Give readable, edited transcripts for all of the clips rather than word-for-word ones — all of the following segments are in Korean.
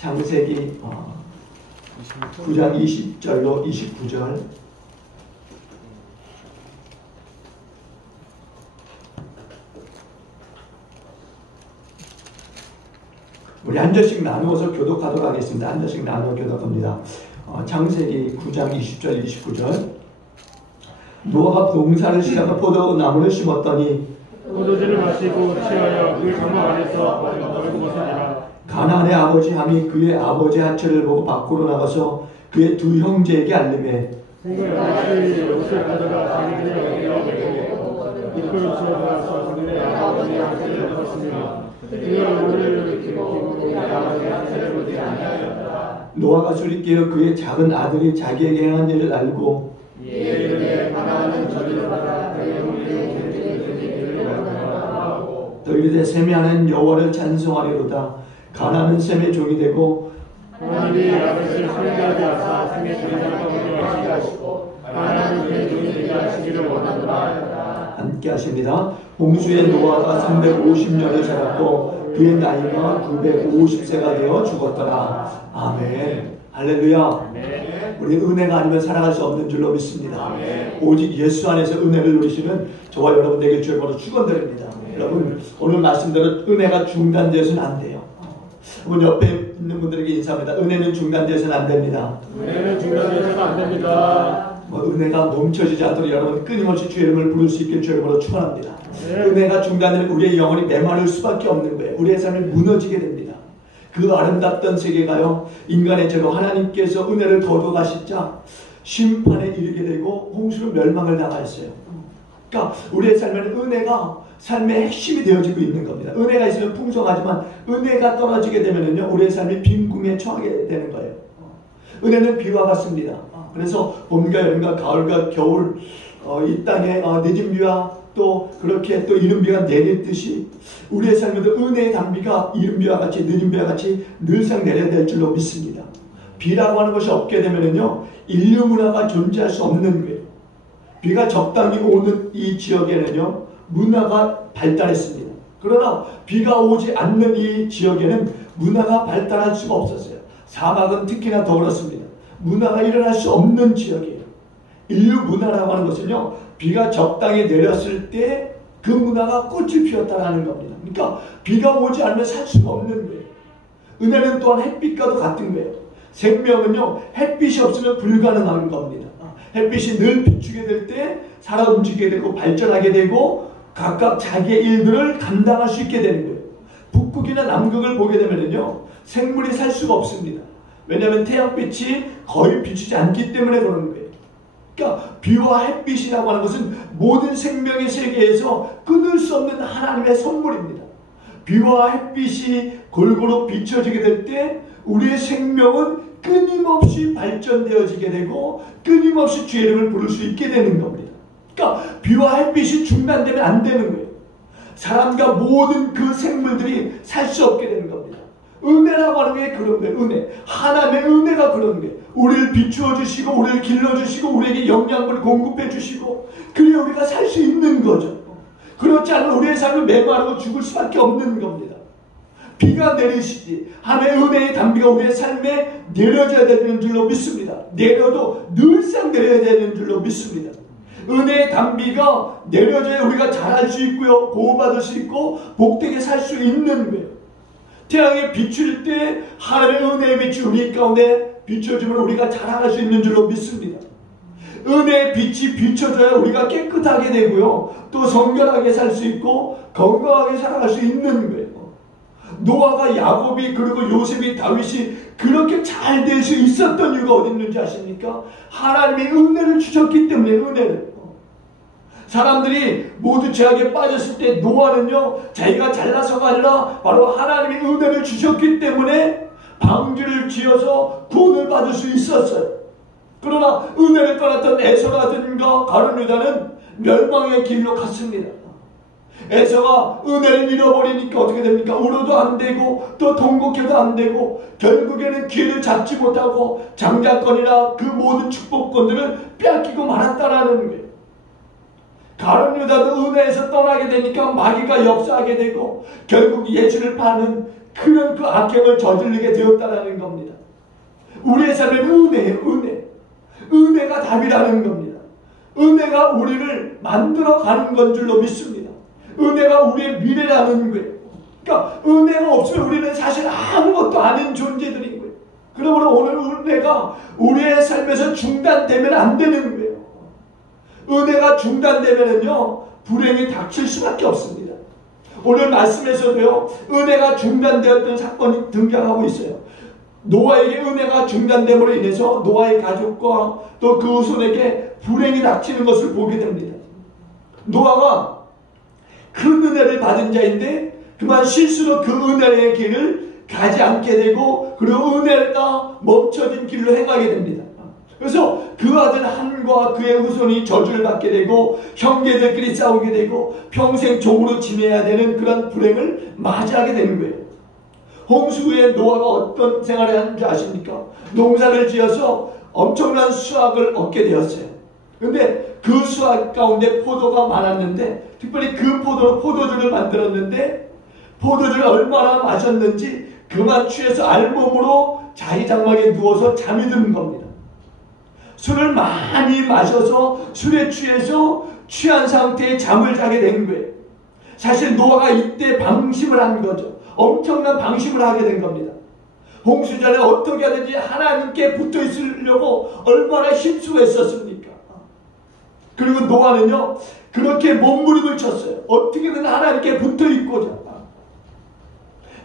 창세기 9장 20절로 29절. 우리 한 절씩 나누어서 교독하도록 하겠습니다. 한 절씩 나누어 교독합니다. 창세기 9장 20절 29절. 노아가 농사를 시작하여 포도나무를 심었더니 포도주를 마시고 취하여 그 장막 안에서 벌겋어지니라. 가나안의 아버지 함이 그의 아버지 하체를 보고 밖으로 나가서 그의 두 형제에게 알림해 생각 없이 옷을 가져가 자기들의 어디로 매고 이끌어 들어가서 그들의 아버지 하체를 벗었으며 그가 물을 일으키고 그의 아버지 하체를 보지 아니하였다. 노아가 술리깨어 그의 작은 아들이 자기에게 행한 일을 알고 이에 이르되 가나안은 저주를 받아 그의 형제의 형제들이 하고 또 이르되 셈이 하는 여호와를 찬송하리로다. 가나안은 셈의 종이 되고 하나님이 아버지를 소유하게 하사 셈의 종이라고 하게 하시고 가나안은 그의 종이 되게 하시기를 원하노라. 함께 하십니다. 홍수에 노아가 350년을 살았고 그의 나이가 950세가 되어 죽었더라. 아멘. 할렐루야. 우리 은혜가 아니면 살아갈 수 없는 줄로 믿습니다. 오직 예수 안에서 은혜를 누리시는 저와 여러분에게 주의 번호 축원드립니다. 여러분 오늘 말씀대로 은혜가 중단되어서는 안 돼요. 여러분 옆에 있는 분들에게 인사합니다. 은혜는 중단되어서는 안 됩니다. 은혜는 중단되어서는 안 됩니다. 은혜가 멈춰지지 않도록 여러분 끊임없이 주의 이름을 부를 수 있게 주의 번호 축원합니다. 은혜가 중단되면 우리의 영혼이 메마를 수밖에 없는 거예요. 우리의 삶이 무너지게 됩니다. 그 아름답던 세계가요, 인간의 죄로 하나님께서 은혜를 거둬가시자 심판에 이르게 되고 홍수로 멸망을 당하였어요. 그러니까 우리의 삶에는 은혜가 삶의 핵심이 되어지고 있는 겁니다. 은혜가 있으면 풍성하지만 은혜가 떨어지게 되면은요, 우리의 삶이 빈궁에 처하게 되는 거예요. 은혜는 비와 같습니다. 그래서 봄과 여름과 가을과 겨울 이 땅에 늦은 비와 또 그렇게 또 이른 비가 내리듯이 우리의 삶에도 은혜의 단비가 이른 비와 같이 늦은 비와 같이 늘상 내려야 될 줄로 믿습니다. 비라고 하는 것이 없게 되면은요, 인류 문화가 존재할 수 없는 거예요. 비가 적당히 오는 이 지역에는요, 문화가 발달했습니다. 그러나 비가 오지 않는 이 지역에는 문화가 발달할 수가 없었어요. 사막은 특히나 더 그렇습니다. 문화가 일어날 수 없는 지역이에요. 인류 문화라고 하는 것은요, 비가 적당히 내렸을 때 그 문화가 꽃이 피었다는 겁니다. 그러니까 비가 오지 않으면 살 수가 없는 거예요. 은혜는 또한 햇빛과도 같은 거예요. 생명은요, 햇빛이 없으면 불가능한 겁니다. 햇빛이 늘 비추게 될 때 살아 움직이게 되고 발전하게 되고 각각 자기의 일들을 감당할 수 있게 되는 거예요. 북극이나 남극을 보게 되면요, 생물이 살 수가 없습니다. 왜냐하면 태양빛이 거의 비추지 않기 때문에 그러는 거예요. 그러니까 비와 햇빛이라고 하는 것은 모든 생명의 세계에서 끊을 수 없는 하나님의 선물입니다. 비와 햇빛이 골고루 비춰지게 될 때 우리의 생명은 끊임없이 발전되어지게 되고 끊임없이 주의 이름을 부를 수 있게 되는 겁니다. 그러니까 비와 햇빛이 중단되면 안 되는 거예요. 사람과 모든 그 생물들이 살 수 없게 되는 겁니다. 은혜라고 하는 게 그런 거예요. 은혜. 하나님의 은혜가 그런 거예요. 우리를 비추어 주시고 우리를 길러 주시고 우리에게 영양분을 공급해 주시고 그래야 우리가 살 수 있는 거죠. 그렇지 않으면 우리의 삶은 메마르고 죽을 수밖에 없는 겁니다. 비가 내리시지 하나님의 은혜의 단비가 우리의 삶에 내려져야 되는 줄로 믿습니다. 내려도 늘상 내려야 되는 줄로 믿습니다. 은혜의 단비가 내려져야 우리가 잘할 수 있고요, 보호받을 수 있고 복되게 살 수 있는 거예요. 태양이 비출 때 하나님의 은혜의 빛이 우리 가운데 비춰주면 우리가 자라갈 수 있는 줄로 믿습니다. 은혜의 빛이 비춰져야 우리가 깨끗하게 되고요, 또 성결하게 살 수 있고 건강하게 살아갈 수 있는 거예요. 노아가 야곱이 그리고 요셉이 다윗이 그렇게 잘 될 수 있었던 이유가 어디 있는지 아십니까? 하나님이 은혜를 주셨기 때문에. 은혜를. 사람들이 모두 죄악에 빠졌을 때 노아는요, 자기가 잘나서가 아니라 바로 하나님이 은혜를 주셨기 때문에 방주를 지어서 구원을 받을 수 있었어요. 그러나 은혜를 떠났던 에서라든가 가룟 유다는 멸망의 길로 갔습니다. 에서가 은혜를 잃어버리니까 어떻게 됩니까? 울어도 안 되고 또 통곡해도 안 되고 결국에는 기회를 잡지 못하고 장자권이나 그 모든 축복권들을 빼앗기고 말았다라는 거예요. 가룟 유다도 은혜에서 떠나게 되니까 마귀가 역사하게 되고 결국 예수를 파는 그런 그 악행을 저지르게 되었다는 겁니다. 우리의 삶은 은혜예요. 은혜가 답이라는 겁니다. 은혜가 우리를 만들어가는 건 줄로 믿습니다. 은혜가 우리의 미래라는 거예요. 그러니까 은혜가 없으면 우리는 사실 아무것도 아닌 존재들인 거예요. 그러므로 오늘 은혜가 우리의 삶에서 중단되면 안 되는 거예요. 은혜가 중단되면은요, 불행이 닥칠 수밖에 없습니다. 오늘 말씀에서도요, 은혜가 중단되었던 사건이 등장하고 있어요. 노아에게 은혜가 중단됨으로 인해서 노아의 가족과 또 그 후손에게 불행이 닥치는 것을 보게 됩니다. 노아가 큰 은혜를 받은 자인데 그만 실수로 그 은혜의 길을 가지 않게 되고 그리고 은혜가 멈춰진 길로 행하게 됩니다. 그래서 그 아들 함과 그의 후손이 저주를 받게 되고 형제들끼리 싸우게 되고 평생 종으로 지내야 되는 그런 불행을 맞이하게 되는 거예요. 홍수 후에 노아가 어떤 생활을 하는지 아십니까? 농사를 지어서 엄청난 수확을 얻게 되었어요. 그런데 그 수확 가운데 포도가 많았는데 특별히 그 포도로 포도주를 만들었는데 포도주를 얼마나 마셨는지 그만 취해서 알몸으로 자기 장막에 누워서 잠이 드는 겁니다. 술을 많이 마셔서 술에 취해서 취한 상태에 잠을 자게 된 거예요. 사실 노아가 이때 방심을 한 거죠. 엄청난 방심을 하게 된 겁니다. 홍수 전에 어떻게 하든지 하나님께 붙어 있으려고 얼마나 힘쓰했었습니까? 그리고 노아는요, 그렇게 몸부림을 쳤어요. 어떻게든 하나님께 붙어 있고자.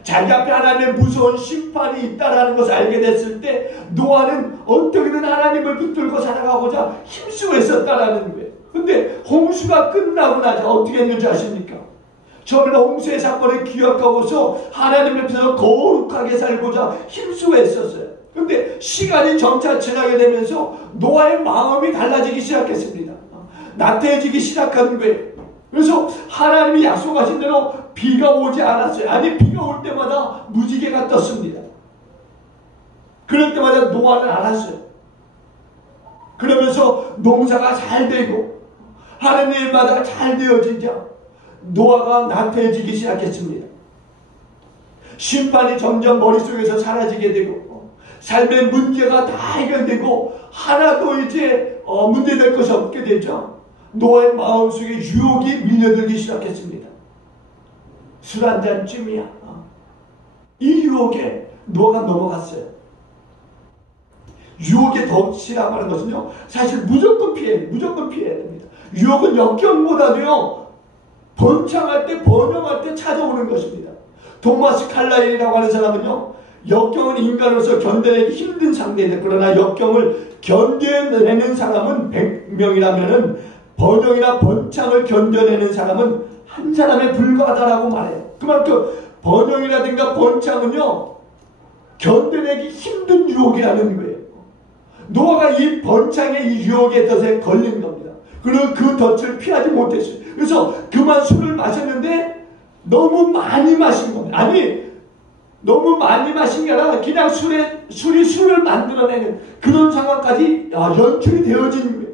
자기 앞에 하나님의 무서운 심판이 있다는 것을 알게 됐을 때 노아는 어떻게든 하나님을 붙들고 살아가고자 힘쓰했었다는 거예요. 근데 홍수가 끝나고 나서 어떻게 했는지 아십니까? 처음에는 홍수의 사건을 기억하고서 하나님 앞에서 거룩하게 살고자 힘쓰했었어요. 근데 시간이 점차 지나게 되면서 노아의 마음이 달라지기 시작했습니다. 나태해지기 시작한 거예요. 그래서 하나님이 약속하신 대로 비가 오지 않았어요. 아니, 비가 올 때마다 무지개가 떴습니다. 그럴 때마다 노아는 알았어요. 그러면서 농사가 잘 되고 하는 일마다 잘 되어지자 노아가 나태해지기 시작했습니다. 심판이 점점 머릿속에서 사라지게 되고 삶의 문제가 다 해결되고 하나도 이제 문제될 것이 없게 되죠. 노아의 마음속에 유혹이 밀려들기 시작했습니다. 술 한 잔쯤이야. 이 유혹에 노아가 넘어갔어요. 유혹에 더 시작하는 것은요, 사실 무조건 피해야 됩니다. 유혹은 역경보다도요, 번창할 때, 번영할 때 찾아오는 것입니다. 토마스 칼라일이라고 하는 사람은요, 역경은 인간으로서 견뎌내기 힘든 상대인데, 그러나 역경을 견뎌내는 사람은 100명이라면은 번영이나 번창을 견뎌내는 사람은 한 사람에 불과하다라고 말해요. 그만큼 번영이라든가 번창은요, 견뎌내기 힘든 유혹이라는 거예요. 노아가 이 번창의 이 유혹의 덫에 걸린 겁니다. 그리고 그 덫을 피하지 못했어요. 그래서 그만 술을 마셨는데 너무 많이 마신 겁니다. 아니, 너무 많이 마신 게 아니라 그냥 술이 술을 만들어내는 그런 상황까지 연출이 되어진 거예요.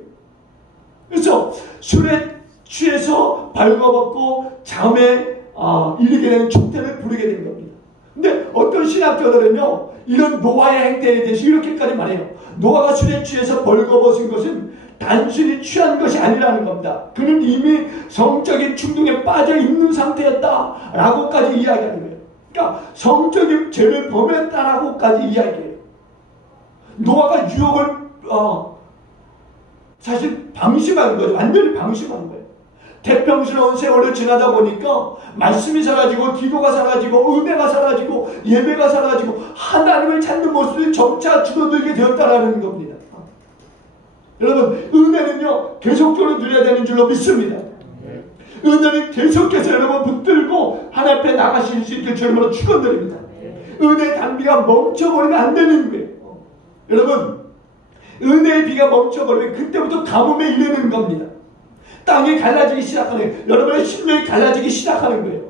그래서 술에 취해서 발궈벗고 잠에 이르게 된 축태를 부르게 된 겁니다. 근데 어떤 신학자들은요, 이런 노아의 행태에 대해서 이렇게까지 말해요. 노아가 술에 취해서 벌거벗은 것은 단순히 취한 것이 아니라는 겁니다. 그는 이미 성적인 충동에 빠져 있는 상태였다라고까지 이야기하는 거예요. 그러니까 성적인 죄를 범했다라고까지 이야기해요. 노아가 유혹을 사실 방심한 거죠. 완전히 방심한 거예요. 태평스러운 세월을 지나다 보니까 말씀이 사라지고 기도가 사라지고 은혜가 사라지고 예배가 사라지고 하나님을 찾는 모습이 점차 줄어들게 되었다는 겁니다. 여러분, 은혜는요, 계속적으로 누려야 되는 줄로 믿습니다. 은혜는 계속해서 여러분 붙들고 하나님 앞에 나가실 수 있게 주님으로 축원드립니다. 은혜의 단비가 멈춰버리면 안 되는 거예요. 여러분, 은혜의 비가 멈춰버리면 그때부터 가뭄에 이르는 겁니다. 땅이 갈라지기 시작하는 거예요. 여러분의 심령이 갈라지기 시작하는 거예요.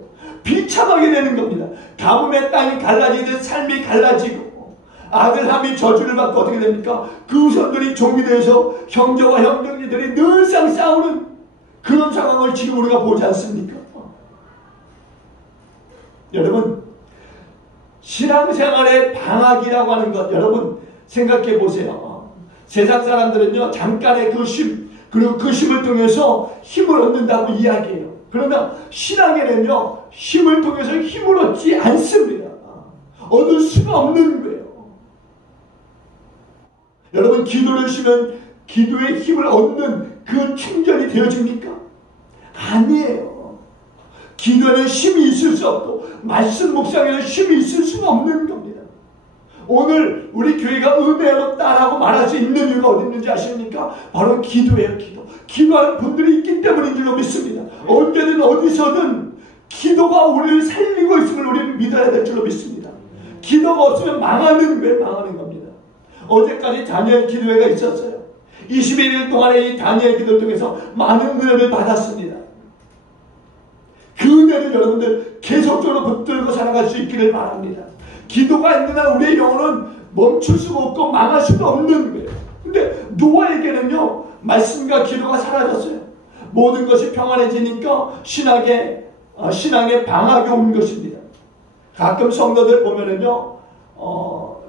비참하게 되는 겁니다. 가뭄에 땅이 갈라지듯 삶이 갈라지고 아들함이 저주를 받고 어떻게 됩니까? 그 후손들이 종이 되어서 형제와 형제들이 늘상 싸우는 그런 상황을 지금 우리가 보지 않습니까? 여러분, 신앙생활의 방학이라고 하는 것, 여러분 생각해 보세요. 세상 사람들은요, 잠깐의 그 쉼, 그리고 그 쉼을 통해서 힘을 얻는다고 이야기해요. 그러나 신앙에는요, 힘을 통해서 힘을 얻지 않습니다. 얻을 수가 없는 거예요. 여러분, 기도를 쉬면 기도의 힘을 얻는 그 충전이 되어집니까? 아니에요. 기도에는 힘이 있을 수 없고 말씀 묵상에는 힘이 있을 수가 없는 겁니다. 오늘 우리 교회가 은혜롭다라고 말할 수 있는 이유가 어디 있는지 아십니까? 바로 기도예요. 기도하는 분들이 있기 때문인 줄로 믿습니다. 언제든 어디서든 기도가 우리를 살리고 있음을 우리는 믿어야 될 줄로 믿습니다. 기도가 없으면 망하는 겁니다. 어제까지 다니엘 기도회가 있었어요. 21일 동안에 이 다니엘 기도를 통해서 많은 은혜를 받았습니다. 그 은혜를 여러분들 계속적으로 붙들고 살아갈 수 있기를 바랍니다. 기도가 있는 한 우리의 영혼은 멈출 수가 없고 망할 수가 없는 거예요. 근데 노아에게는요, 말씀과 기도가 사라졌어요. 모든 것이 평안해지니까 신앙의 방학이 온 것입니다. 가끔 성도들 보면은요,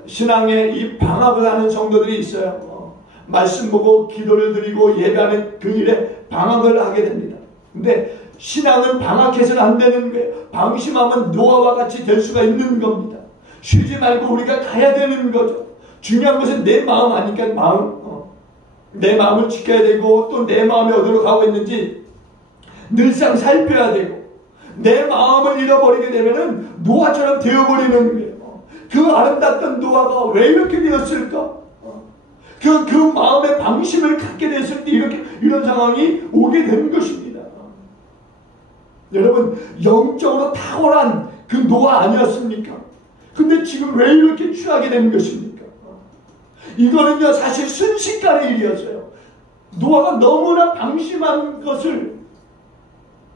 신앙의 이 방학을 하는 성도들이 있어요. 말씀 보고 기도를 드리고 예배하는 그 일에 방학을 하게 됩니다. 근데 신앙은 방학해서는 안 되는 거예요. 방심하면 노아와 같이 될 수가 있는 겁니다. 쉬지 말고 우리가 가야 되는 거죠. 중요한 것은 내 마음 아니까 내 마음을 지켜야 되고 또 내 마음이 어디로 가고 있는지 늘상 살펴야 되고 내 마음을 잃어버리게 되면은 노아처럼 되어버리는 거예요. 그 아름답던 노아가 왜 이렇게 되었을까? 그 마음의 방심을 갖게 됐을 때 이런 상황이 오게 된 것입니다. 여러분, 영적으로 탁월한 그 노아 아니었습니까? 근데 지금 왜 이렇게 취하게 된 것입니까? 이거는요, 사실 순식간의 일이었어요. 노아가 너무나 방심한 것을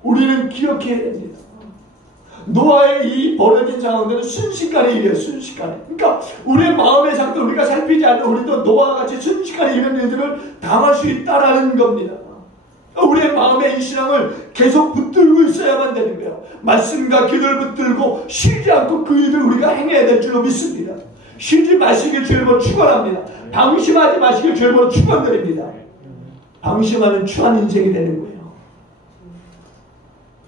우리는 기억해야 됩니다. 노아의 이 벌어진 상황들은 순식간의 일이에요. 순식간에. 그러니까 우리의 마음의 상태 우리가 살피지 않는 우리도 노아와 같이 순식간에 이런 일들을 당할 수 있다라는 겁니다. 우리의 마음의 이 신앙을 계속 붙들고 있어야만 되는 거예요. 말씀과 기도를 붙들고 쉬지 않고 그 일을 우리가 행해야 될 줄로 믿습니다. 쉬지 마시길 주님으로 축원합니다. 방심하지 마시길 주님으로 축원드립니다. 방심하는 추한 인생이 되는 거예요.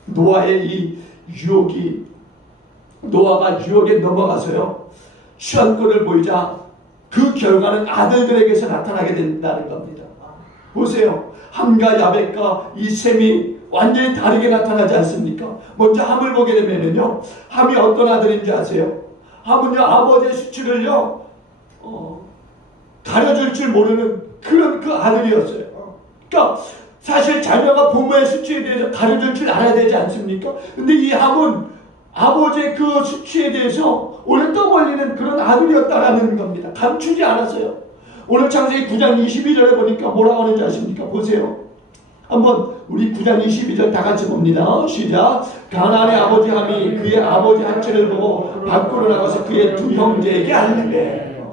노아의 이 유혹이, 노아가 유혹에 넘어가서요, 취한 꼴을 보이자 그 결과는 아들들에게서 나타나게 된다는 겁니다. 보세요. 함과 야벳과 이 셈이 완전히 다르게 나타나지 않습니까? 먼저 함을 보게 되면요, 함이 어떤 아들인지 아세요? 함은요, 아버지의 수치를요, 가려줄 줄 모르는 그런 그 아들이었어요. 그러니까 사실 자녀가 부모의 수치에 대해서 가려줄 줄 알아야 되지 않습니까? 근데 이 함은 아버지의 그 수치에 대해서 오래 떠벌리는 그런 아들이었다라는 겁니다. 감추지 않았어요. 오늘 창세기 9장 22절에 보니까 뭐라고 하는지 아십니까? 보세요. 한번 우리 9장 22절 다 같이 봅니다. 시작. 가나안의 아버지 함이 그의 아버지 한채를 보고 밖으로 나가서 그의 두 형제에게 알리되.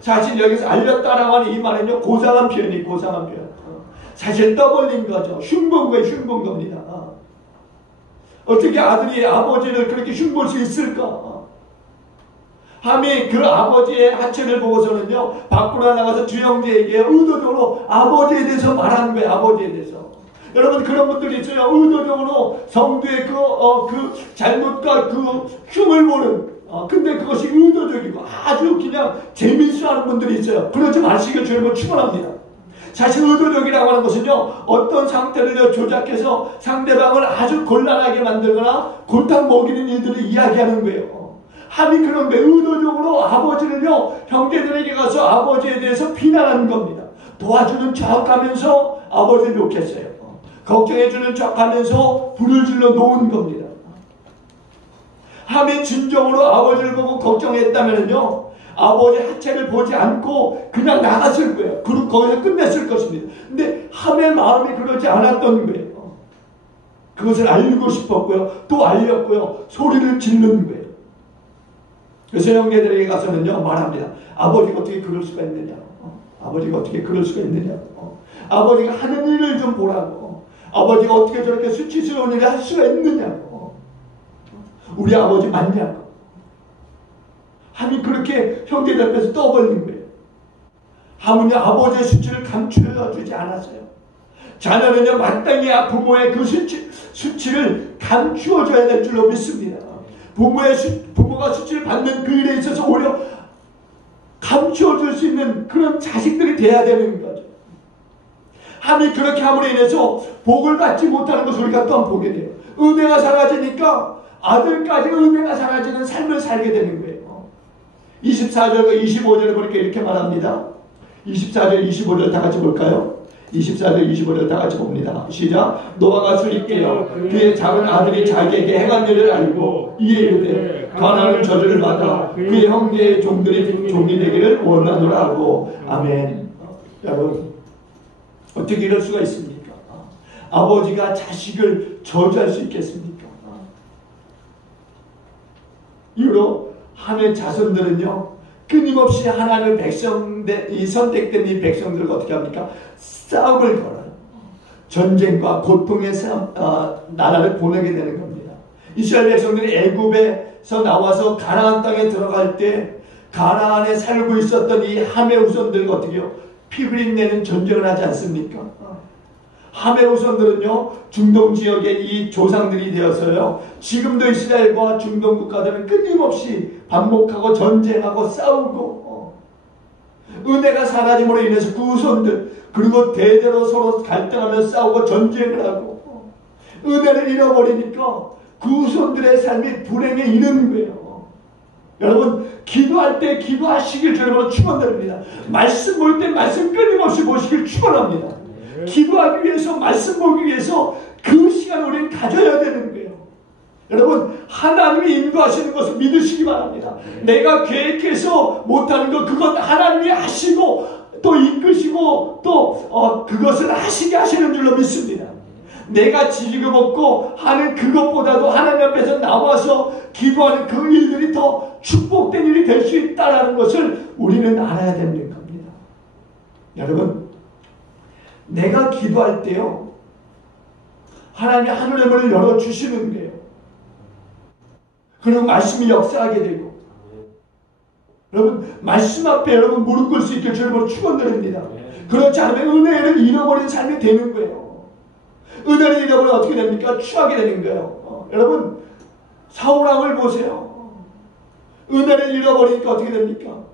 사실 여기서 알렸다라고 하는 이 말은요, 고상한 표현이 고상한 표현. 사실 떠벌린 거죠. 흉본 거에 흉본 겁니다. 어떻게 아들이 아버지를 그렇게 흉볼 수 있을까? 함이 그 아버지의 하체를 보고서는요, 밖으로 나가서 두 형제에게 의도적으로 아버지에 대해서 말하는 거예요. 아버지에 대해서. 여러분, 그런 분들이 있어요. 의도적으로 성도의 그 잘못과 그 흉을 보는, 근데 그것이 의도적이고 아주 그냥 재미있어하는 분들이 있어요. 그러지 마시길 주님을 축원합니다. 사실 의도적이라고 하는 것은요, 어떤 상태를 조작해서 상대방을 아주 곤란하게 만들거나 골탕 먹이는 일들을 이야기하는 거예요. 함이 그런 게 의도적으로 아버지를요, 형제들에게 가서 아버지에 대해서 비난하는 겁니다. 도와주는 척 하면서 아버지를 욕했어요. 걱정해주는 척 하면서 불을 질러 놓은 겁니다. 함이 진정으로 아버지를 보고 걱정했다면요, 아버지 하체를 보지 않고 그냥 나갔을 거예요. 그리고 거기서 끝냈을 것입니다. 근데 함의 마음이 그러지 않았던 거예요. 그것을 알고 싶었고요. 또 알렸고요. 소리를 지르는 거예요. 그래서 형제들에게 가서는요, 말합니다. 아버지가 어떻게 그럴 수가 있느냐. 아버지가 어떻게 그럴 수가 있느냐. 아버지가 하는 일을 좀 보라고. 아버지가 어떻게 저렇게 수치스러운 일을 할 수가 있느냐고. 우리 아버지 맞냐고. 함이 그렇게 형제들 앞에서 떠벌린 거예요. 함은요 아버지의 수치를 감추어 주지 않았어요. 자녀는요 마땅히 부모의 그 수치를 감추어 줘야 될 줄로 믿습니다. 부모가 수치를 받는 그 일에 있어서 오히려 감추어 줄 수 있는 그런 자식들이 돼야 되는 거죠. 함이 그렇게 함으로 인해서 복을 받지 못하는 것을 우리가 또한 보게 돼요. 은혜가 사라지니까 아들까지 은혜가 사라지는 삶을 살게 되는 거예요. 24절과 25절에 보니까 이렇게 말합니다. 24절 25절 다 같이 볼까요? 24절 25절 다 같이 봅니다. 시작. 노아가 술이 깨어 그의 작은 아들이 자기에게 행한 일을 알고 이에 이르되 가나안은 저주를 받아 그의 형제의 종들이 종이 되기를 원하노라 하고. 아멘. 여러분 어떻게 이럴 수가 있습니까? 아버지가 자식을 저주할 수 있겠습니까? 이후로 함의 자손들은요 끊임없이 하나님의 이 선택된 이 백성들과 어떻게 합니까? 싸움을 걸어요. 전쟁과 고통의 나라를 보내게 되는 겁니다. 이스라엘 백성들이 애굽에서 나와서 가나안 땅에 들어갈 때 가나안에 살고 있었던 이 함의 후손들과 어떻게 해요? 피 흘린내는 전쟁을 하지 않습니까? 함의 후손들은요 중동 지역의 이 조상들이 되어서요 지금도 이스라엘과 중동 국가들은 끊임없이 반복하고 전쟁하고 싸우고 은혜가 사라짐으로 인해서 그 후손들 그리고 대대로 서로 갈등하며 싸우고 전쟁을 하고 은혜를 잃어버리니까 그 후손들의 삶이 불행에 이르는 거예요. 여러분 기도할 때 기도하시길 주님으로 축원드립니다. 말씀 볼 때 말씀 끊임없이 보시길 축원합니다. 기도하기 위해서 말씀 보기 위해서 그 시간 우리는 가져야 되는 거예요. 여러분 하나님이 인도하시는 것을 믿으시기 바랍니다. 내가 계획해서 못하는 것 그건 하나님이 하시고 또 이끄시고 또 그것을 하시게 하시는 줄로 믿습니다. 내가 지지고 먹고 하는 그것보다도 하나님 앞에서 나와서 기도하는 그 일들이 더 축복된 일이 될 수 있다는 것을 우리는 알아야 되는 겁니다. 여러분 내가 기도할 때요 하나님이 하늘의 문을 열어주시는 거예요. 그리고 말씀이 역사하게 되고 여러분 말씀 앞에 여러분 무릎 꿇을 수 있게 주님으로 축원드립니다. 그렇지 않으면 은혜를 잃어버린 삶이 되는 거예요. 은혜를 잃어버리면 어떻게 됩니까? 취하게 되는 거예요. 여러분 사울왕을 보세요. 은혜를 잃어버리니까 어떻게 됩니까?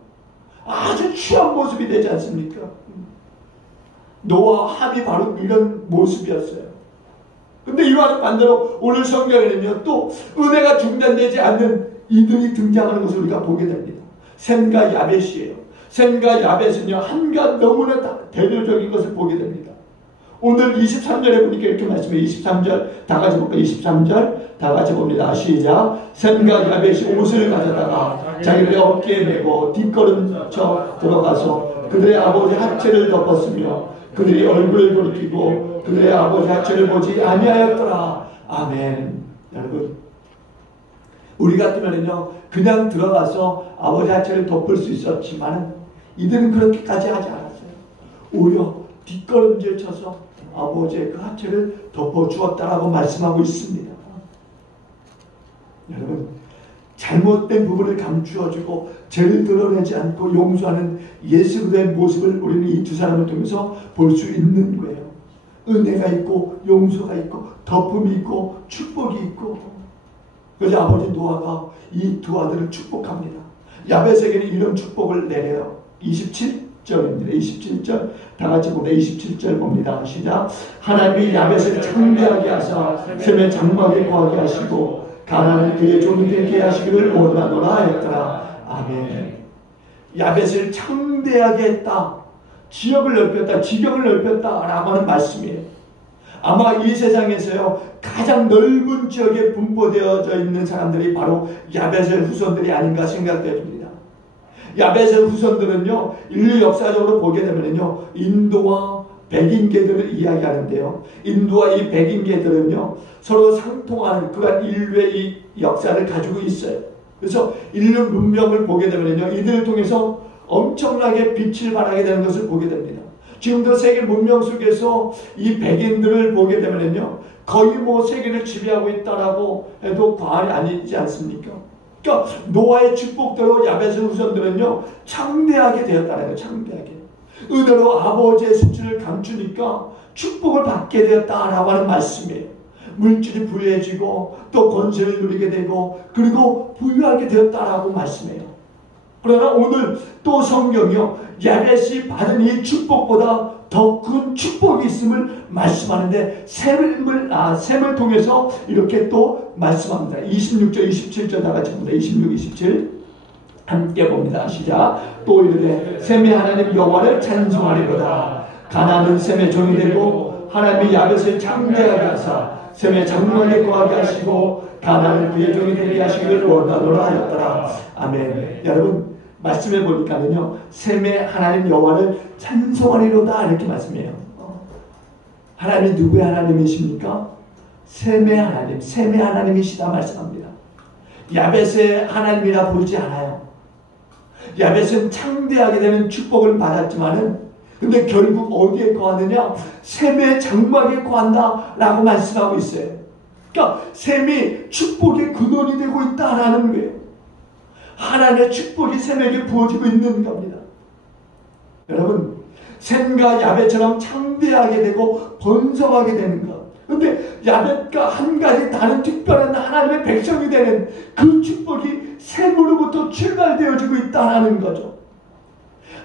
아주 취한 모습이 되지 않습니까? 노아와 함이 바로 이런 모습이었어요. 근데 이와는 반대로 오늘 성경에는요 또 은혜가 중단되지 않는 이들이 등장하는 것을 우리가 보게 됩니다. 셈과 야벳이에요. 셈과 야벳은요 한가 너무나 대표적인 것을 보게 됩니다. 오늘 23절에 보니까 이렇게 말씀해요. 23절 다 같이 볼까요? 23절 다 같이 봅니다. 시작. 셈과 야벳이 옷을 가져다가 자기들의 어깨에 메고 뒷걸음쳐 들어가서 그들의 아버지 하체를 덮었으며 그들이 얼굴을 돌이키고 그들의 아버지 하체를 보지 아니하였더라. 아멘. 여러분 우리 같으면요 그냥 들어가서 아버지 하체를 덮을 수 있었지만 이들은 그렇게까지 하지 않았어요. 오히려 뒷걸음질 쳐서 아버지의 그 하체를 덮어주었다라고 말씀하고 있습니다. 여러분 잘못된 부분을 감추어주고 죄를 드러내지 않고 용서하는 예수 그리스도의 모습을 우리는 이 두 사람을 통해서 볼 수 있는 거예요. 은혜가 있고 용서가 있고 덮음이 있고 축복이 있고. 그래서 아버지 노아가 이 두 아들을 축복합니다. 야벳에게는 이런 축복을 내려요. 27절입니다. 27절 다 같이 보면 27절 봅니다. 시작. 하나님이 야벳을 창대하게 하사 셈의 장막에 거하게 하시고 가나안을 그의 종이 되게 하시기를 원하노라 했더라. 아멘. 야벳을 창대하게 했다. 지역을 넓혔다. 지경을 넓혔다. 라고 하는 말씀이에요. 아마 이 세상에서요 가장 넓은 지역에 분포되어져 있는 사람들이 바로 야벳의 후손들이 아닌가 생각됩니다. 야벳의 후손들은요 인류 역사적으로 보게 되면요 인도와 백인계들을 이야기하는데요. 인도와 이 백인계들은요 서로 상통하는 그런 인류의 이 역사를 가지고 있어요. 그래서 인류 문명을 보게 되면요 이들을 통해서 엄청나게 빛을 발하게 되는 것을 보게 됩니다. 지금도 세계 문명 속에서 이 백인들을 보게 되면요 거의 뭐 세계를 지배하고 있다라고 해도 과언이 아니지 않습니까? 그러니까 노아의 축복대로 야벳의 후손들은요 창대하게 되었다는 거예요. 창대하게. 은혜로 아버지의 수치를 감추니까 축복을 받게 되었다라고 하는 말씀이에요. 물질이 부유해지고 또 권세를 누리게 되고 그리고 부유하게 되었다라고 말씀해요. 그러나 오늘 또 성경이요 야벳이 받은 이 축복보다 더 큰 축복이 있음을 말씀하는데 셈을 통해서 이렇게 또 말씀합니다. 26절 27절 다 같이 봅니다. 26, 27 함께 봅니다. 시작. 또 이르되 셈의 하나님 여호와를 찬송하리로다. 가나안은 셈의 종이 되고 하나님이 야벳을 창대하게 하사 셈의 장막에 거하게 하시고 가나안을 그의 종이 되게 하시기를 원하노라 하였더라. 아멘. 여러분 말씀해 보니까는요 셈의 하나님 여호와를 찬송하리로다 이렇게 말씀해요. 하나님이 누구의 하나님이십니까? 셈의 하나님, 셈의 하나님이시다 말씀합니다. 야벳의 하나님이라 보이지 않아요. 야벳은 창대하게 되는 축복을 받았지만은 근데 결국 어디에 거하느냐? 셈의 장막에 거한다 라고 말씀하고 있어요. 그러니까 셈이 축복의 근원이 되고 있다라는 거예요. 하나님의 축복이 셈에게 부어지고 있는 겁니다. 여러분 셈과 야벳처럼 창대하게 되고 번성하게 되는 것. 그런데 야벳과 한 가지 다른 특별한 하나님의 백성이 되는 그 축복이 셈으로부터 출발되어지고 있다는 거죠.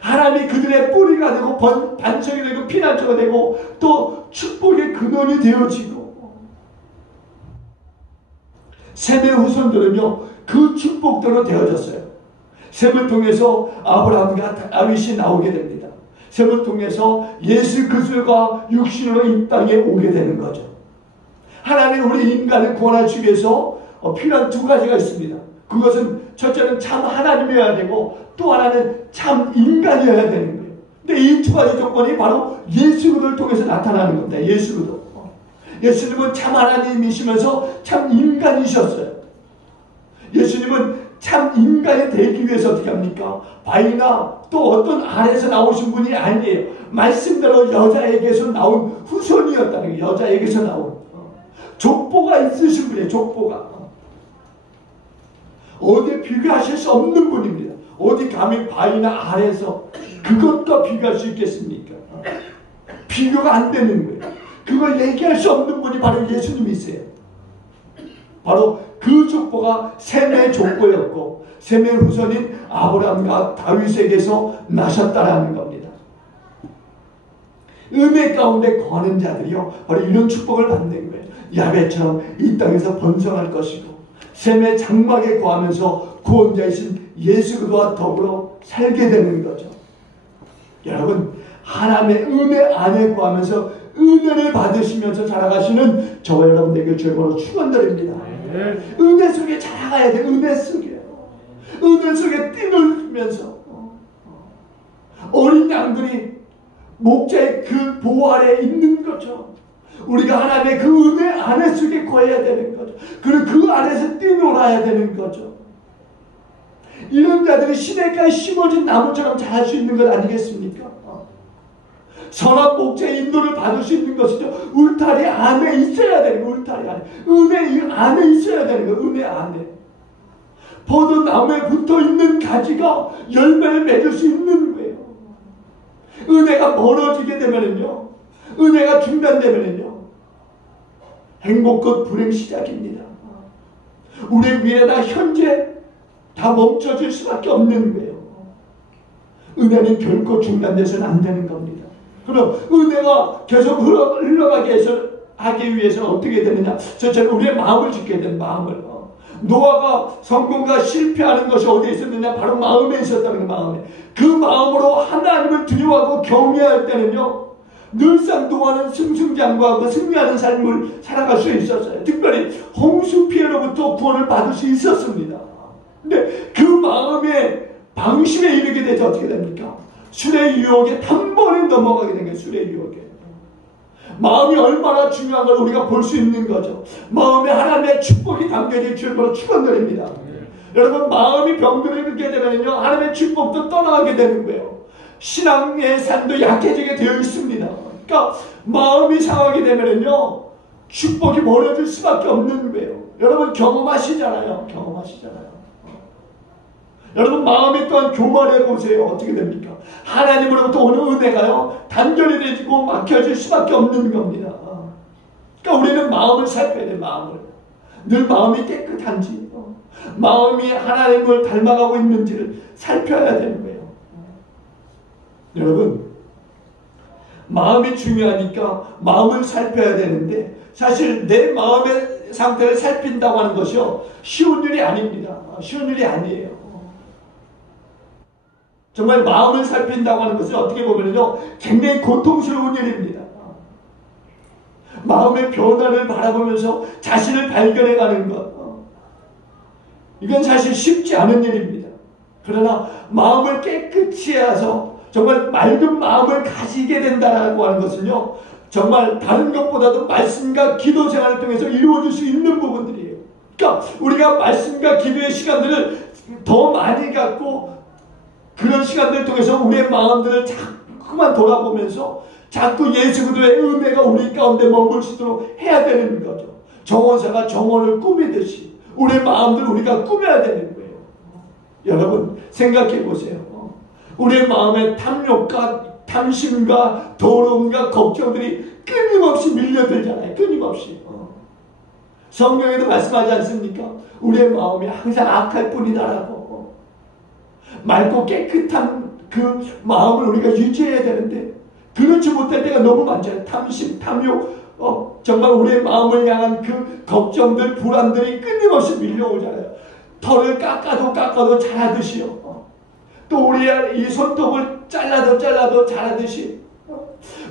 하나님이 그들의 뿌리가 되고 반석이 되고 피난처가 되고 또 축복의 근원이 되어지고 셈의 후손들은요 그 축복대로 되어졌어요. 셈을 통해서 아브라함과 다윗이 나오게 됩니다. 셈을 통해서 예수 그리스도가 육신으로 이 땅에 오게 되는 거죠. 하나님 우리 인간을 구원하시기 위해서 필요한 두 가지가 있습니다. 그것은 첫째는 참 하나님이어야 되고 또 하나는 참 인간이어야 되는 거예요. 근데 이 두 가지 조건이 바로 예수 그리스도를 통해서 나타나는 겁니다. 예수 그리스도. 예수님은 참 하나님이시면서 참 인간이셨어요. 예수님은 참 인간이 되기 위해서 어떻게 합니까? 바위나 또 어떤 아래에서 나오신 분이 아니에요. 말씀대로 여자에게서 나온 후손이었다는 거예요. 여자에게서 나온 족보가 있으신 분이에요. 족보가 어디에 비교하실 수 없는 분입니다. 어디 감히 바위나 아래에서 그것과 비교할 수 있겠습니까? 비교가 안 되는 거예요. 그걸 얘기할 수 없는 분이 바로 예수님이세요. 바로 그 족보가 셈의 족보였고 셈의 후손인 아브라함과 다윗에게서 나셨다라는 겁니다. 은혜 가운데 거하는 자들이요 바로 이런 축복을 받는 거예요. 야벳처럼 이 땅에서 번성할 것이고 셈의 장막에 거하면서 구원자이신 예수 그리스도와 더불어 살게 되는 거죠. 여러분 하나님의 은혜 안에 거하면서 은혜를 받으시면서 자라가시는 저와 여러분들에게 주님으로 축원드립니다. 은혜 속에 자라가야 돼. 은혜 속에 뛰놀면서 어린 양들이 목자의 그 보호 아래에 있는 거죠. 우리가 하나님의 그 은혜 안에 속에 거해야 되는 거죠. 그리고 그 안에서 뛰놀아야 되는 거죠. 이런 자들이 시냇가에 심어진 나무처럼 자랄 수 있는 것 아니겠습니까? 선한 목자의 인도를 받을 수 있는 것이죠. 울타리 안에 있어야 되는 거예요. 울타리 안에. 은혜 안에 있어야 되는 거예요. 은혜 안에. 포도나무에 붙어있는 가지가 열매를 맺을 수 있는 거예요. 은혜가 멀어지게 되면은요. 은혜가 중단되면은요. 행복 끝 불행 시작입니다. 우리의 미래나 현재 다 멈춰질 수밖에 없는 거예요. 은혜는 결코 중단돼서는 안 되는 겁니다. 그럼 은혜가 계속 흘러가게 하기 위해서는 어떻게 되느냐? 첫째는 우리의 마음을 짓게 되는 마음을. 노아가 성공과 실패하는 것이 어디에 있었느냐? 바로 마음에 있었다는 거. 마음에. 그 마음으로 하나님을 두려워하고 경외할 때는요. 늘상 노아는 승승장구하고 승리하는 삶을 살아갈 수 있었어요. 특별히 홍수 피해로부터 구원을 받을 수 있었습니다. 근데 그 마음의 방심에 이르게 되죠. 어떻게 됩니까? 술의 유혹에 단번에 넘어가게 된 거예요. 술의 유혹에. 마음이 얼마나 중요한 걸 우리가 볼 수 있는 거죠. 마음에 하나님의 축복이 담겨질 줄로 축원드립니다. 여러분 마음이 병들게 되면요 하나님의 축복도 떠나가게 되는 거예요. 신앙의 삶도 약해지게 되어 있습니다. 그러니까 마음이 상하게 되면요 축복이 멀어질 수밖에 없는 거예요. 여러분 경험하시잖아요. 여러분 마음이 또한 교만해 보세요. 어떻게 됩니까? 하나님으로부터 오는 은혜가요 단절이 되고 막혀질 수밖에 없는 겁니다. 그러니까 우리는 마음을 살펴야 돼. 마음을 늘 마음이 깨끗한지 마음이 하나님을 닮아가고 있는지를 살펴야 되는 거예요. 여러분 마음이 중요하니까 마음을 살펴야 되는데 사실 내 마음의 상태를 살핀다고 하는 것이요 쉬운 일이 아닙니다. 쉬운 일이 아니에요. 정말 마음을 살핀다고 하는 것은 어떻게 보면요 굉장히 고통스러운 일입니다. 마음의 변화를 바라보면서 자신을 발견해가는 것 이건 사실 쉽지 않은 일입니다. 그러나 마음을 깨끗이 해서 정말 맑은 마음을 가지게 된다고 하는 것은요 정말 다른 것보다도 말씀과 기도 생활을 통해서 이루어질 수 있는 부분들이에요. 그러니까 우리가 말씀과 기도의 시간들을 더 많이 갖고 그런 시간들을 통해서 우리의 마음들을 자꾸만 돌아보면서 자꾸 예수 그리스도의 은혜가 우리 가운데 머물 수 있도록 해야 되는 거죠. 정원사가 정원을 꾸미듯이 우리의 마음들을 우리가 꾸며야 되는 거예요. 여러분 생각해 보세요. 우리의 마음에 탐욕과 탐심과 더러움과 걱정들이 끊임없이 밀려들잖아요. 끊임없이. 성경에도 말씀하지 않습니까? 우리의 마음이 항상 악할 뿐이다라고. 맑고 깨끗한 그 마음을 우리가 유지해야 되는데 그렇지 못할 때가 너무 많잖아요. 탐심, 탐욕, 정말 우리의 마음을 향한 그 걱정들, 불안들이 끊임없이 밀려오잖아요. 털을 깎아도 자라듯이요. 또 우리의 이 손톱을 잘라도 자라듯이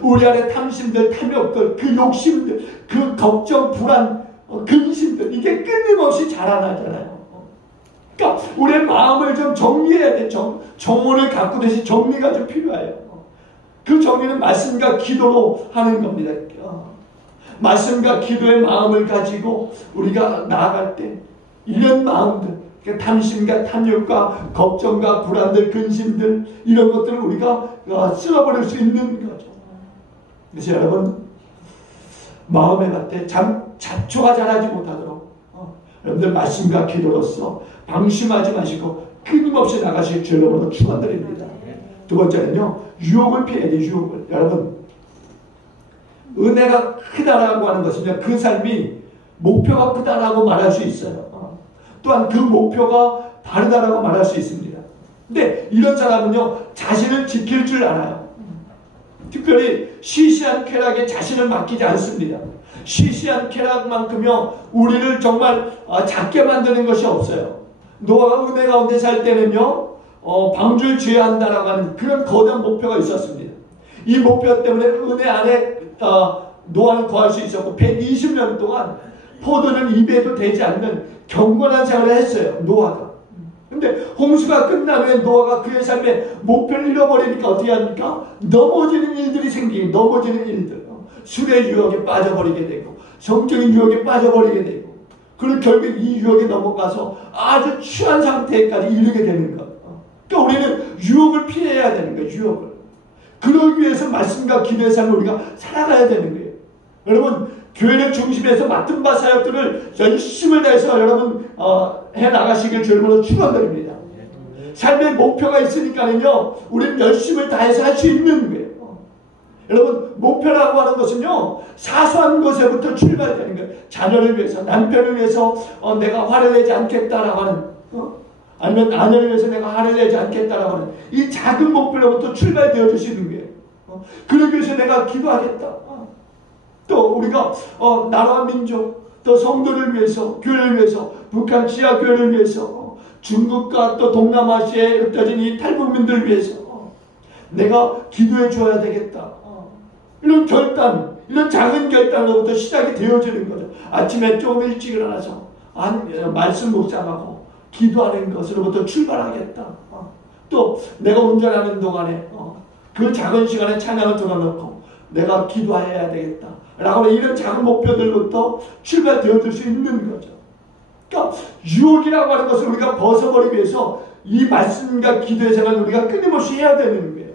우리 안에 탐심들, 탐욕들, 그 욕심들, 그 걱정, 불안, 근심들 이게 끊임없이 자라나잖아요. 그러니까 우리의 마음을 좀 정리해야 돼. 정원을 가꾸듯이 정리가 좀 필요해요. 그 정리는 말씀과 기도로 하는 겁니다. 말씀과 기도의 마음을 가지고 우리가 나아갈 때 이런 마음들, 그러니까 탐심과 탐욕과 걱정과 불안들, 근심들 이런 것들을 우리가 쓸어버릴 수 있는 거죠. 그래서 여러분 마음에 갈때 잡초가 자라지 못하도록 여러분들 말씀과 기도로서 방심하지 마시고 끊임없이 나가실 주님으로 축원드립니다. 두 번째는요 유혹을 피해야 돼요. 유혹을. 여러분 은혜가 크다라고 하는 것은요 그 삶이 목표가 크다라고 말할 수 있어요. 또한 그 목표가 바르다라고 말할 수 있습니다. 근데 이런 사람은요 자신을 지킬 줄 알아요. 특별히 시시한 쾌락에 자신을 맡기지 않습니다. 시시한 쾌락만큼요 우리를 정말 작게 만드는 것이 없어요. 노아가 은혜 가운데 살 때는요 방주를 지어야 한다라고 하는 그런 거대한 목표가 있었습니다. 이 목표 때문에 은혜 안에 노아는 거할 수 있었고 120년 동안 포도는 입에도 되지 않는 경건한 생활을 했어요. 노아가. 근데 홍수가 끝난 후에 노아가 그의 삶의 목표를 잃어버리니까 어떻게 합니까? 넘어지는 일들이 생기고 넘어지는 일들. 술의 유혹에 빠져버리게 되고 성적인 유혹에 빠져버리게 되고 그리고 결국 이 유혹에 넘어가서 아주 취한 상태까지 이르게 되는 것. 그러니까 우리는 유혹을 피해야 되는 거예요. 유혹을. 그러기 위해서 말씀과 기도의 삶을 우리가 살아가야 되는 거예요. 여러분 교회를 중심에서 맡은 바 사역들을 열심을 다해서 여러분 해나가시길 주님으로 축원드립니다. 삶의 목표가 있으니까는요 우리는 열심을 다해서 할 수 있는 거예요. 여러분 목표라고 하는 것은요 사소한 것에부터 출발되는 거예요. 자녀를 위해서, 남편을 위해서 내가 화를 내지 않겠다라고 하는 아니면 아내를 위해서 내가 화를 내지 않겠다라고 하는 이 작은 목표로부터 출발되어질 수 있는 거예요. 그러기 위해서 내가 기도하겠다. 또 우리가 나라와 민족 또 성도를 위해서, 교회를 위해서, 북한 지하 교회를 위해서, 중국과 또 동남아시아에 흩어진 이 탈북민들을 위해서 내가 기도해 줘야 되겠다. 이런 결단, 이런 작은 결단으로부터 시작이 되어지는 거죠. 아침에 좀 일찍 일어나서 말씀 묵상하고 기도하는 것으로부터 출발하겠다. 또 내가 운전하는 동안에 그 작은 시간에 찬양을 들어놓고 내가 기도해야 되겠다. 라고 이런 작은 목표들부터 출발되어질 수 있는 거죠. 그러니까 유혹이라고 하는 것을 우리가 벗어버리기 위해서 이 말씀과 기도의 생활을 우리가 끊임없이 해야 되는 거예요.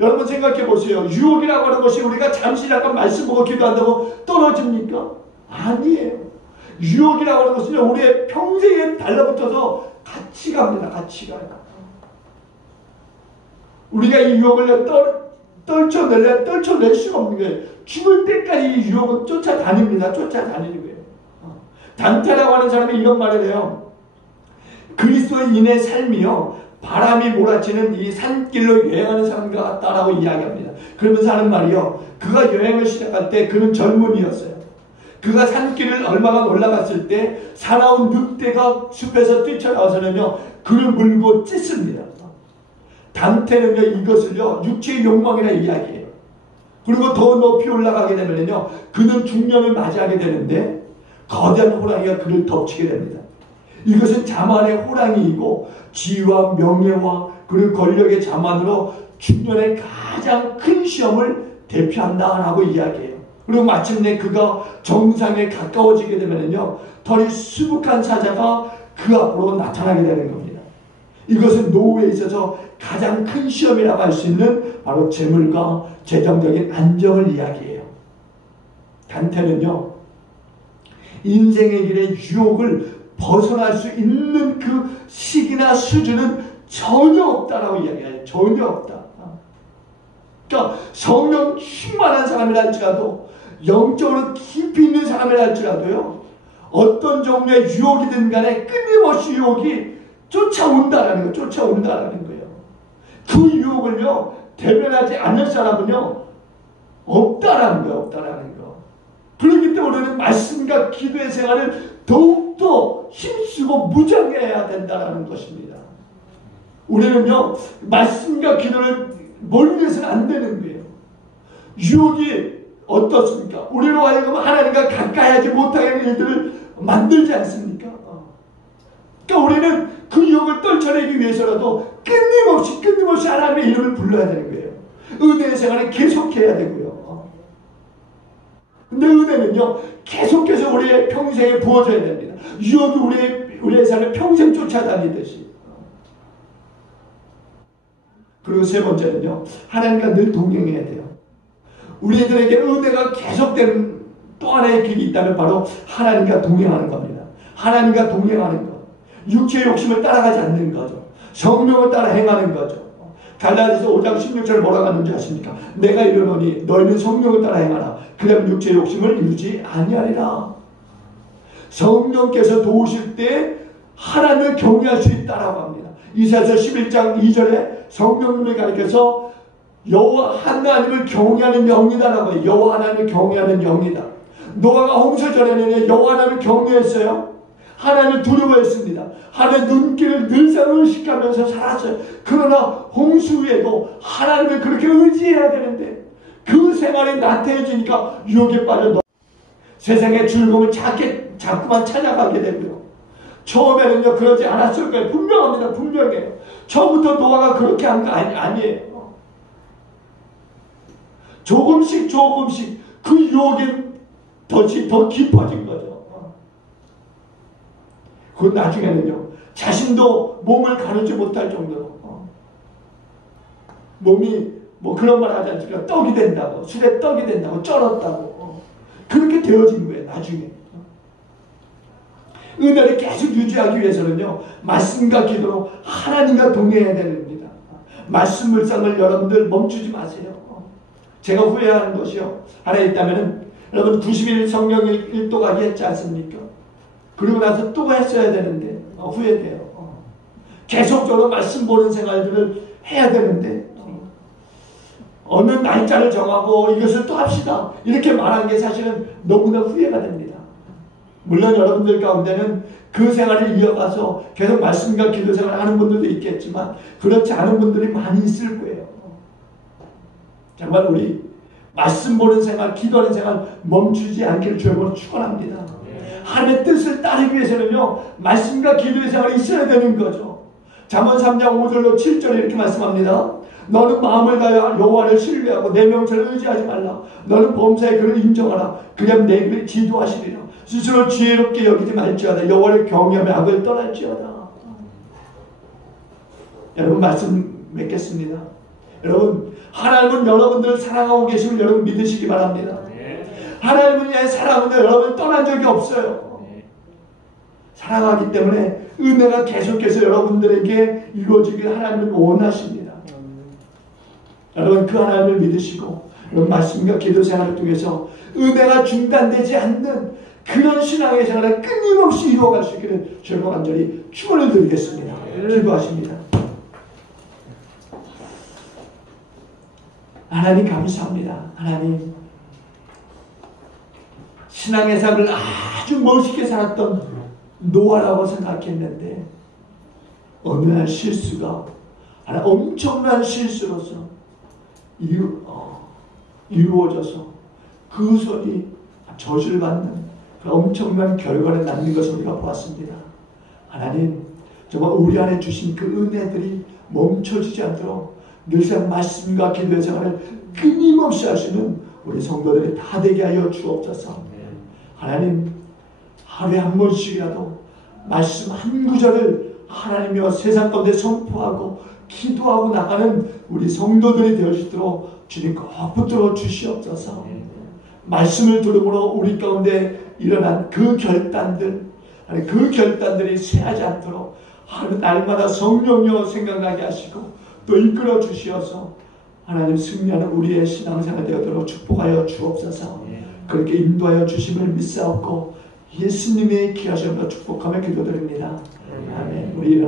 여러분 생각해 보세요. 유혹이라고 하는 것이 우리가 잠시 잠깐 말씀 보고 기도한다고 떨어집니까? 아니에요. 유혹이라고 하는 것은 우리의 평생에 달라붙어서 같이 갑니다. 같이 가요. 우리가 이 유혹을 떨쳐낼 수가 없는 거예요. 죽을 때까지 이 유혹은 쫓아다닙니다. 쫓아다니는 거예요. 단테라고 하는 사람이 이런 말을 해요. 그리스도인의 삶이요, 바람이 몰아치는 이 산길로 여행하는 사람과 같다라고 이야기합니다. 그러면서 하는 말이요, 그가 여행을 시작할 때 그는 젊은이였어요. 그가 산길을 얼마간 올라갔을 때 사나운 늑대가 숲에서 뛰쳐나와서는요, 그를 물고 찢습니다. 단테는요, 이것을요, 육체의 욕망이라 이야기해요. 그리고 더 높이 올라가게 되면요, 그는 중년을 맞이하게 되는데 거대한 호랑이가 그를 덮치게 됩니다. 이것은 자만의 호랑이이고 지위와 명예와 그리고 권력의 자만으로 중년의 가장 큰 시험을 대표한다라고 이야기해요. 그리고 마침내 그가 정상에 가까워지게 되면요, 털이 수북한 사자가 그 앞으로 나타나게 되는 겁니다. 이것은 노후에 있어서 가장 큰 시험이라고 할 수 있는 바로 재물과 재정적인 안정을 이야기해요. 단테는요, 인생의 길에 유혹을 벗어날 수 있는 그 시기나 수준은 전혀 없다라고 이야기해요. 전혀 없다. 그러니까 성령 충만한 사람이라 할지라도, 영적으로 깊이 있는 사람이라 할지라도요, 어떤 종류의 유혹이든 간에 끊임없이 유혹이 쫓아온다라는 거예요. 그 유혹을요, 대변하지 않을 사람은요, 없다라는 거예요. 그렇기 때문에 우리는 말씀과 기도의 생활을 더욱더 힘쓰고 무장해야 된다는 것입니다. 우리는요, 말씀과 기도를 멀리해서는 안 되는 거예요. 유혹이 어떻습니까? 우리로 하여금 하나님과 가까이 하지 못하는 일들을 만들지 않습니까? 그러니까 우리는 그 유혹을 떨쳐내기 위해서라도 끊임없이 하나님의 이름을 불러야 되는 거예요. 은혜의 생활을 계속해야 되고요. 근데 은혜는요, 계속해서 우리의 평생에 부어져야 됩니다. 유혹이 우리의 삶에 평생 쫓아다니듯이. 그리고 세 번째는요, 하나님과 늘 동행해야 돼요. 우리들에게 은혜가 계속되는 또 하나의 길이 있다면 바로 하나님과 동행하는 겁니다. 하나님과 동행하는 것. 육체의 욕심을 따라가지 않는 거죠. 성령을 따라 행하는 거죠. 갈라디아서 5장 16절에 뭐라고 하는지 아십니까? 내가 이르노니 너희는 성령을 따라 행하라. 그러면 육체의 욕심을 이루지 아니하리라. 성령께서 도우실 때 하나님을 경외할 수 있다라고 합니다. 이사야서 11장 2절에 성령님을 가리켜서 여호와 하나님을 경외하는 영이다라고 해요. 여호와 하나님을 경외하는 영이다. 노아가 홍수 전에는 여호와 하나님을 경외했어요. 하나님을 두려워했습니다. 하나님의 눈길을 늘상 의식하면서 살았어요. 그러나 홍수 후에도 하나님을 그렇게 의지해야 되는데 그 생활이 나태해지니까 유혹에 빠져 세상의 즐거움을 자꾸만 찾아가게 되고요. 처음에는요, 그러지 않았을 거예요. 분명합니다. 분명해요. 처음부터 노아가 그렇게 한 거 아니에요. 조금씩 그 유혹이 더 깊어진 거죠. 그 나중에는요, 자신도 몸을 가누지 못할 정도로 몸이 뭐 그런 말 하지 않습니까? 떡이 된다고, 술에 떡이 된다고, 쩔었다고 그렇게 되어진 거예요. 나중에 은혜를 계속 유지하기 위해서는요, 말씀과 기도로 하나님과 동행해야 됩니다. 말씀 물상을 여러분들 멈추지 마세요. 제가 후회하는 것이요, 하나 있다면은 여러분 90일 성령 일도가기 했지 않습니까? 그리고 나서 또 했어야 되는데 후회돼요. 계속적으로 말씀 보는 생활들을 해야 되는데 어느 날짜를 정하고 이것을 또 합시다 이렇게 말한 게 사실은 너무나 후회가 됩니다. 물론 여러분들 가운데는 그 생활을 이어가서 계속 말씀과 기도 생활을 하는 분들도 있겠지만 그렇지 않은 분들이 많이 있을 거예요. 정말 우리 말씀 보는 생활, 기도하는 생활 멈추지 않기를 주님으로 축원합니다. 하나님의 뜻을 따르기 위해서는요, 말씀과 기도의 생활이 있어야 되는 거죠. 잠언 3장 5절로 7절에 이렇게 말씀합니다. 너는 마음을 다하여 여호와를 신뢰하고 내 명철을 의지하지 말라. 너는 범사의 그를 인정하라. 그냥 내 길을 지도하시리라. 스스로 지혜롭게 여기지 말지어다. 여호와를 경외하며 악을 떠날지어다. 여러분 말씀 맺겠습니다. 여러분 하나님은 여러분들을 사랑하고 계심을 여러분 믿으시기 바랍니다. 하나님은 사랑하는데 여러분을 떠난 적이 없어요. 사랑하기 때문에 은혜가 계속해서 여러분들에게 이루어지길 하나님은 원하십니다. 여러분 그 하나님을 믿으시고 말씀과 기도 생활을 통해서 은혜가 중단되지 않는 그런 신앙의 생활을 끊임없이 이루어갈 수 있기를 저희가 간절히 축원을 드리겠습니다. 기도하십니다. 하나님 감사합니다. 하나님 신앙의 삶을 아주 멋있게 살았던 노아라고 생각했는데 어느 날 실수가 엄청난 실수로서 이루어져서 그 손이 저주를 받는 그 엄청난 결과를 낳는 것을 우리가 보았습니다. 하나님 정말 우리 안에 주신 그 은혜들이 멈춰지지 않도록 늘상 말씀과 기도의 생활을 끊임없이 하시는 우리 성도들이 다 되게 하여 주옵소서. 하나님 하루에 한 번씩이라도 말씀 한 구절을 하나님이여 세상 가운데 선포하고 기도하고 나가는 우리 성도들이 되어 주도록 주님 꼭 붙들어 주시옵소서. 말씀을 들음으로 우리 가운데 일어난 그 결단들이 쇠하지 않도록 하루 날마다 성령여 생각나게 하시고 또 이끌어 주시어서 하나님 승리하는 우리의 신앙생활 되어도록 축복하여 주옵소서. 그렇게 인도하여 주심을 믿사옵고 예수님의 귀하심으로 축복하며 기도드립니다. 아멘. 우리 일어나